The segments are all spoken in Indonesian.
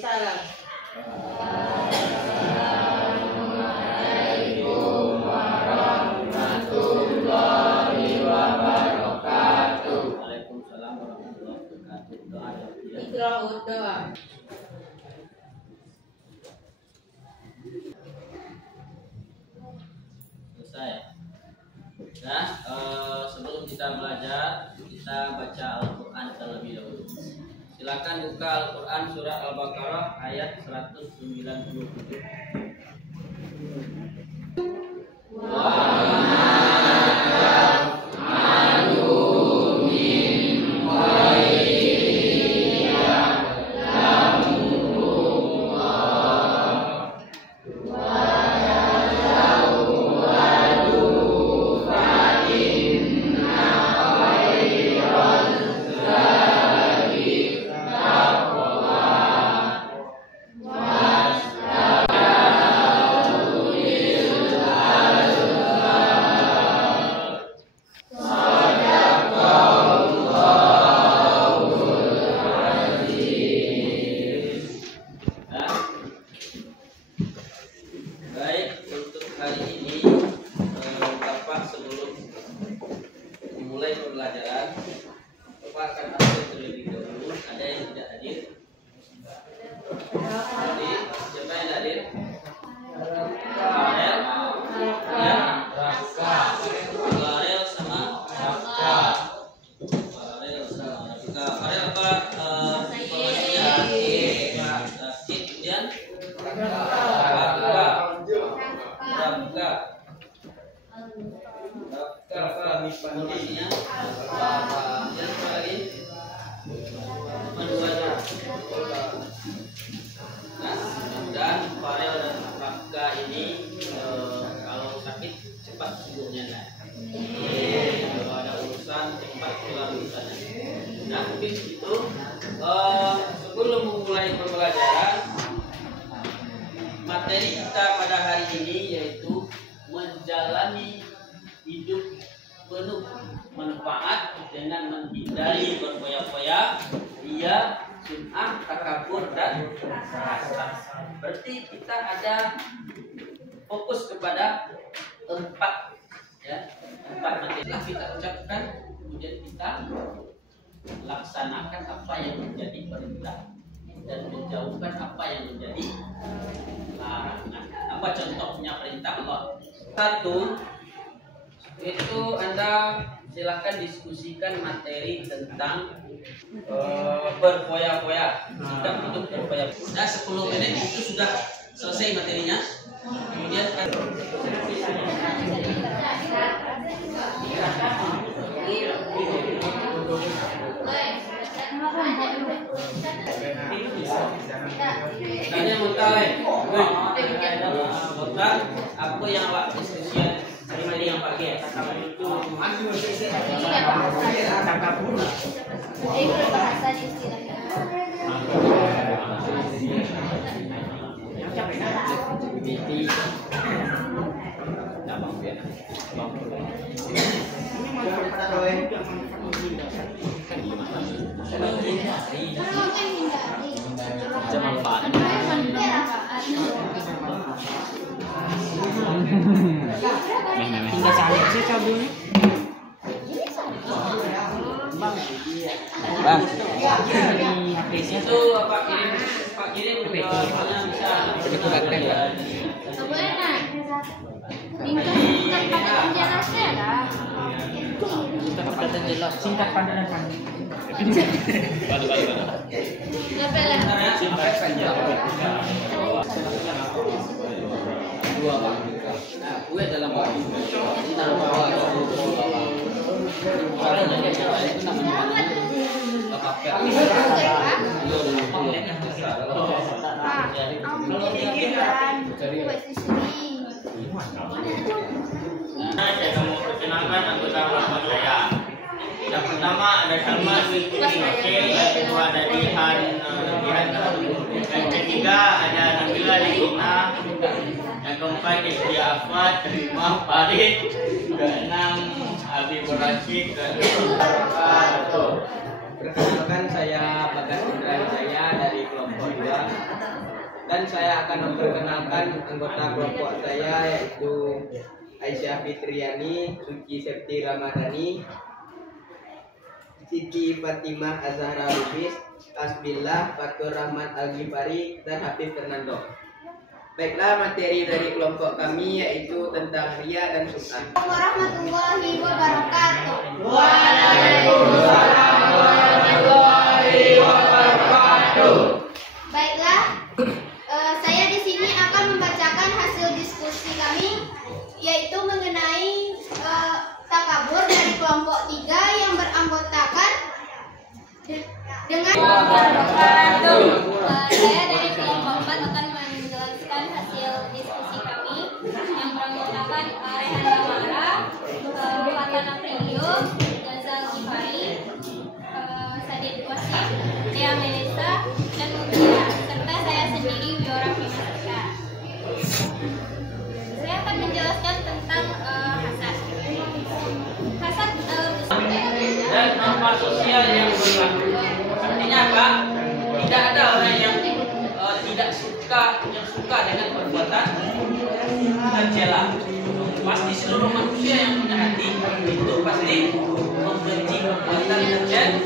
salam. Assalamualaikum warahmatullahi wabarakatuh. Waalaikumsalam warahmatullahi wabarakatuh. Iqra'ud doa. Selesai. Nah, sebelum kita belajar, kita baca Al-Quran terlebih dahulu. Silakan buka Al-Quran surah Al-Baqarah ayat 197. Dan Farel dan Rafka ini kalau sakit cepat sembuhnya, kalau ada urusan cepat keluar urusannya. Nah, mungkin itu sebelum memulai pembelajaran, materi kita pada hari ini yaitu menjalani hidup penuh manfaat dengan menghindari berfoya-foya, ria, sum'ah, takabur, dan hasad. Berarti kita ada fokus kepada empat materi. Setelah kita ucapkan, kemudian kita laksanakan apa yang menjadi perintah dan menjauhkan apa yang menjadi larangan. Apa contohnya perintah Allah? Satu, itu Anda silakan diskusikan materi tentang berfoya-foya, sikap hidup berfoya-foya. Nah, 10 menit itu sudah selesai materinya. Kemudian tanya mutaleh, mutal, apa yang awak diskusikan hari yang pagi ya? Bahasa istilahnya. Tinggal salib sih cabulnya. Bang, itu Pak kirim bisa Enak. singkat padat dan panjang. Dua Pak. Nah, gue dalam waktu itu namanya Saya mau perkenalkan anggota kelompok saya. Yang pertama ada Salman binti Aceh, yang kedua ada Dihan, yang ketiga ada Nabila Lina, yang keempat Istia Afat, kelima Farid, keenam Habib Rashid, Perkenalkan saya Bagas Indra Jaya dari kelompok 2. Dan saya akan memperkenalkan anggota kelompok saya, yaitu Aisyah Fitriani, Suci Septi Ramadhani, Siti Fatimah Azhara Lubis, Asbillah, Fatur Rahman Al-Ghifari, dan Habib Fernando. Baiklah, materi dari kelompok kami yaitu tentang riya dan sum'ah. Warahmatullahi wabarakatuh. Waalaikumsalam warahmatullahi wabarakatuh. Baiklah, saya di sini akan membacakan hasil diskusi kami, yaitu mengenai takabur dari kelompok 3 yang beranggotakan dengan saya dari kelompok 4 akan menjelaskan hasil diskusi kami yang beranggotakan Rehan Lamara, Fatan Aprilio, Gazal Ghifari, Sadid Wasim, Dea Melisa, dan Mutia, serta saya sendiri Wiora Primastika. Saya akan menjelaskan tentang hasad. Hasad Dan norma sosial yang berlaku. Artinya apa? Tidak ada orang yang tidak suka dengan perbuatan tercela. Pasti seluruh manusia yang punya hati itu pasti membenci perbuatan tercela.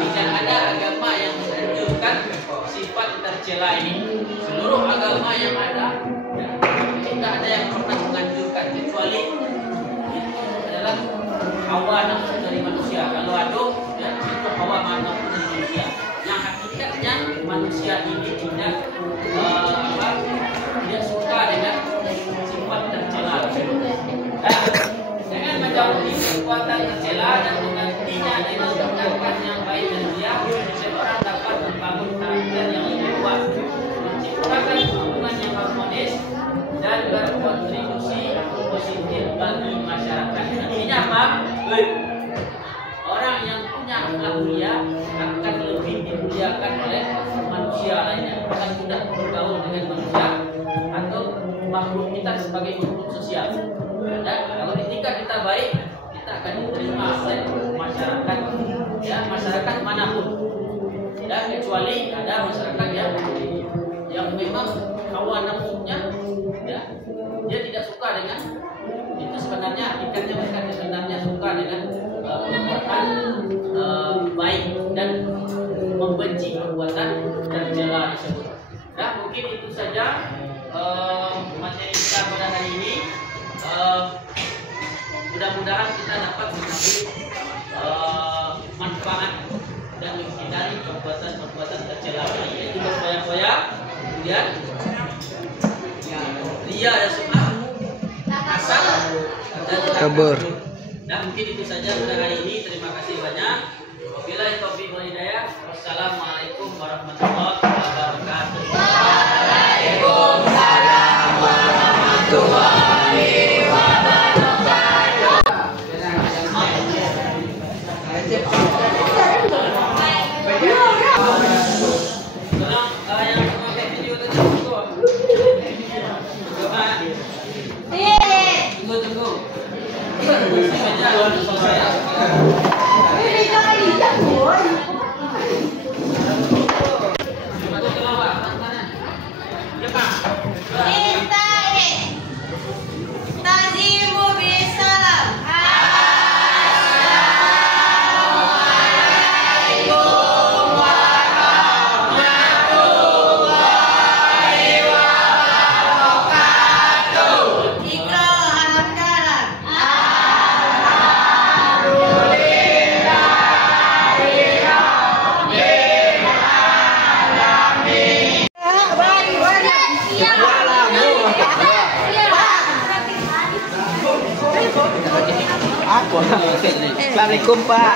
Tidak ada agama yang menunjukkan sifat tercela ini. Seluruh agama yang ada tidak ada yang pernah menganjurkan, kecuali itu adalah hawa nafsu dari manusia. Kalau ada itu hawa nafsu dari manusia. Yang hakikatnya manusia ini tidak suka dengan sifat tercela. Dengan menjauhi perbuatan tercela dan menggantinya dengan tindakan yang baik dan mulia, seorang dapat membangun karakter yang lebih kuat, menciptakan hubungan yang harmonis, dan berkontribusi positif bagi masyarakat. Artinya apa? Orang yang punya akhlak mulia akan lebih dimuliakan oleh manusia lainnya, akan mudah bergaul dengan manusia atau makhluk kita sebagai makhluk sosial. Dan kalau etika kita baik, kita akan diterima oleh masyarakat, ya, masyarakat manapun. Dan kecuali ada masyarakat yang memang hawa nafsunya, ya, dia tidak suka dengan itu. Sebenarnya hakikatnya mereka sebenarnya suka dengan perbuatan baik dan membenci perbuatan tercela tersebut. Nah, mungkin itu saja materi kita pada hari ini. Mudah-mudahan kita dapat mengambil manfaat dan menghindari perbuatan tercela, yaitu berfoya-foya, kemudian riya dan sum'ah, hasad dan takabur. Nah, mungkin itu saja pada hari ini. Terima kasih banyak. Wabillahi taufiq wal hidayah. Wassalamualaikum warahmatullahi wabarakatuh. Waalaikumsalam warahmatullahi wabarakatuh. Tolong yang memakai video tadi tunggu. Tazimu bisalam. Ikra alam kalam. Assalamualaikum Pak.